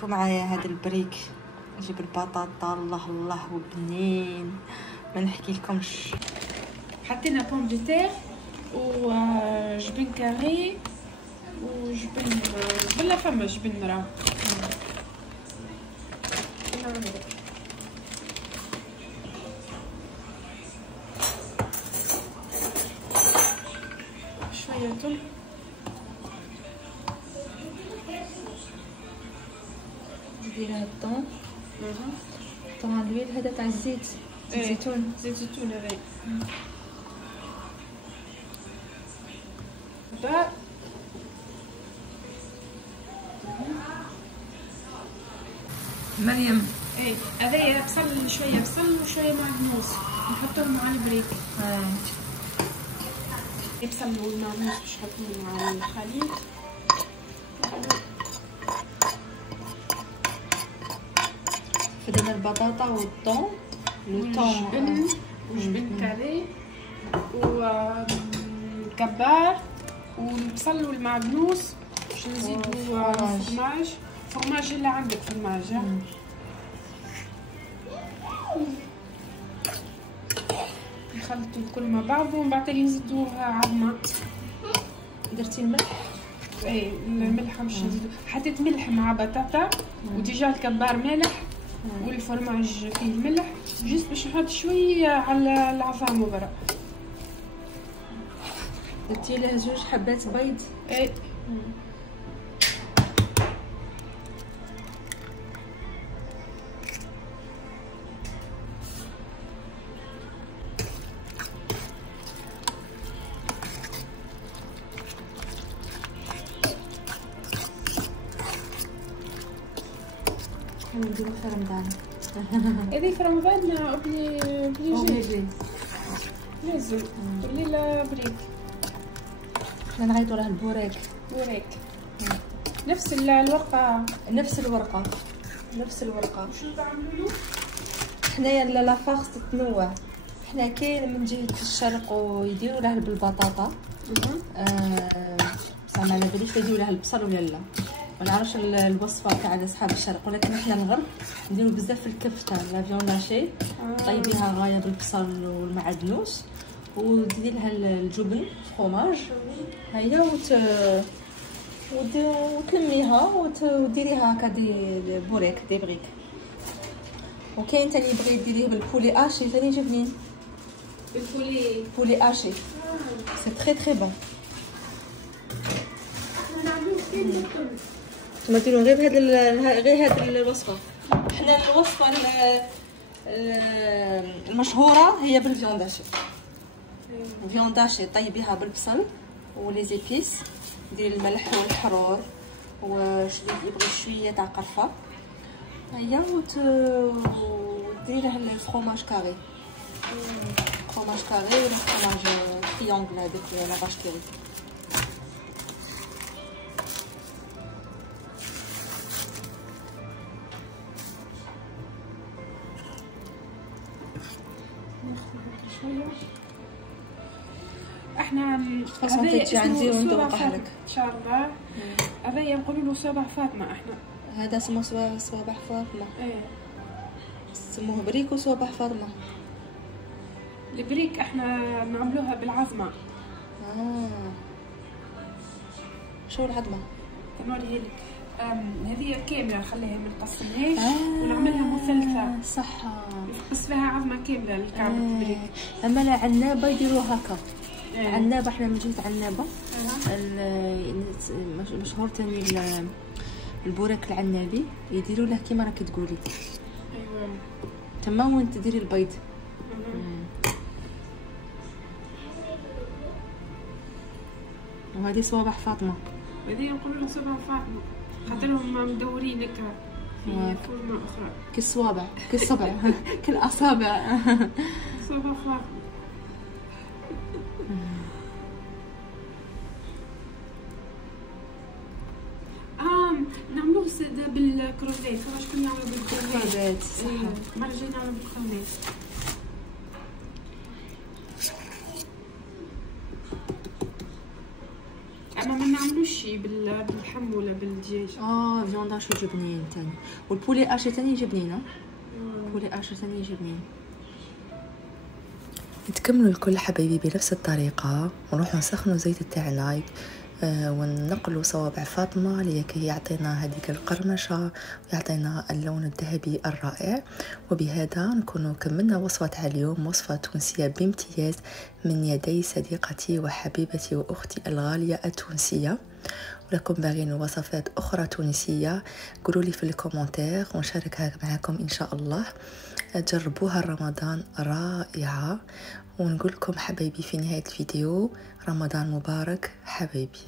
شوفوا معايا هذا البريك، نجيب البطاطا الله الله وبنين ما نحكي لكمش. حطينا بوم دي تير وجبن كاري وجبن بلا فما جبن مرا. شويه تل نديرها الطون طبعا الويل هذا تاع الزيت، زيت زيتون، زيت زيتون هذا. با مريم ايه هذايا بصل، شويه بصل وشويه معدنوس نحطهم مع البريك. بصل والمعدنوس باش نحطهم مع الخليط. فدنا البطاطا والطون وجبن كاري وكبار والبصل والمعدنوس باش نزيدو فرماج اللي عندك فرماج. نخلطو الكل مع بعض ومن بعد نزيدوها عظمه. درتي الملح؟ ايه الملح باش نزيدو، حطيت ملح مع بطاطا وديجا الكبار مالح والفرماج فيه الملح جست باش نحط شويه على العظام وبرا. درتي له 2 حبات بيض. ايه نديرو في رمضان. هذه في رمضان بلي لازم الليله بريك. حنا نعيطوا له البوريك. بوريك نفس الورقه نفس الورقه نفس الورقه. شنو تعملوا له؟ حنايا لا فارس تتنوع. حنا كاين من جهه الشرق ويديروا له بالبطاطا، بصح ما على باليش يديروا له البصل ولا لا، ما نعرفش الوصفه تاع اصحاب الشرق، ولكن حنا الغرب نديروا بزاف الكفته لا فيوناشي طيبيها غايه بالبصل والمعدنوس وديري لها الجبن فروماج هيا وتلميها وديريها هكا دي بوريك دي بريك. وكاين تاني يبغي ديريه بالبولي اشي تاني يجبنين بولي اشي سي تري تري بون. نتوما ديروا غير هاد الوصفه. حنا الوصفه المشهوره هي بالفيونداشي. الفيونداشي طيبيها بالبصل ولي زيبيس، ديري الملح والحرور يبغي شويه تاع قرفه هيا وديري له الفرomage كاري، فرomage كاري ولا فرomage تريونغل هذاك لا باش كيري. احنا هذا تجي عندي وندوقه لك ان شاء الله. هذا نقولوا له صباح فاطمه. احنا هذا اسمه صباح فاطمه. ايه سموه بريك وصباح فاطمه. البريك احنا نعملوها بالعظمه. شو العظمه؟ نوريها لك. هذه كامله نخليها ما نقسمهاش ونعملها مثلثه. صح بس فيها عظمه كامله لكعب البريك. اما لا عنابه يديروها هكا. عنابه احنا من جهه عنابه مشهور تاني البوريك العنابي يديروا له كيما راكي تقولي. ايوا تما وين تديري البيض. وهذه صباح فاطمه. هذه نقولوا لها صباح فاطمه خاطرهم مدورين هكا في فورمه اخرى كالصوابع كالصبع كالاصابع. صباح فاطمه. نعملوه بالكروفيت. فما شكون يعملوا بالكروفيت؟ صح. المره الجايه نعملوا بالكروفيت. اما نعملوش شي باللحم ولا بالدجاج. فيوند هاشو يجي بنين تاني، والبولي اشي تاني يجي بنين. البولي اشي تاني يجي بنين. نتكملوا الكل حبايبي بنفس الطريقة، ونروحوا نسخنوا زيت تاعنا وننقلوا صوابع فاطمة لكي يعطينا هذيك القرمشة ويعطينا اللون الذهبي الرائع. وبهذا نكون كملنا وصفة اليوم، وصفة تونسية بامتياز من يدي صديقتي وحبيبتي وأختي الغالية التونسية. ولكم باغين وصفات أخرى تونسية قولوا لي في الكومنتير ونشاركها معكم إن شاء الله. جربوها رمضان رائعة، ونقول لكم حبايبي في نهاية الفيديو رمضان مبارك حبايبي.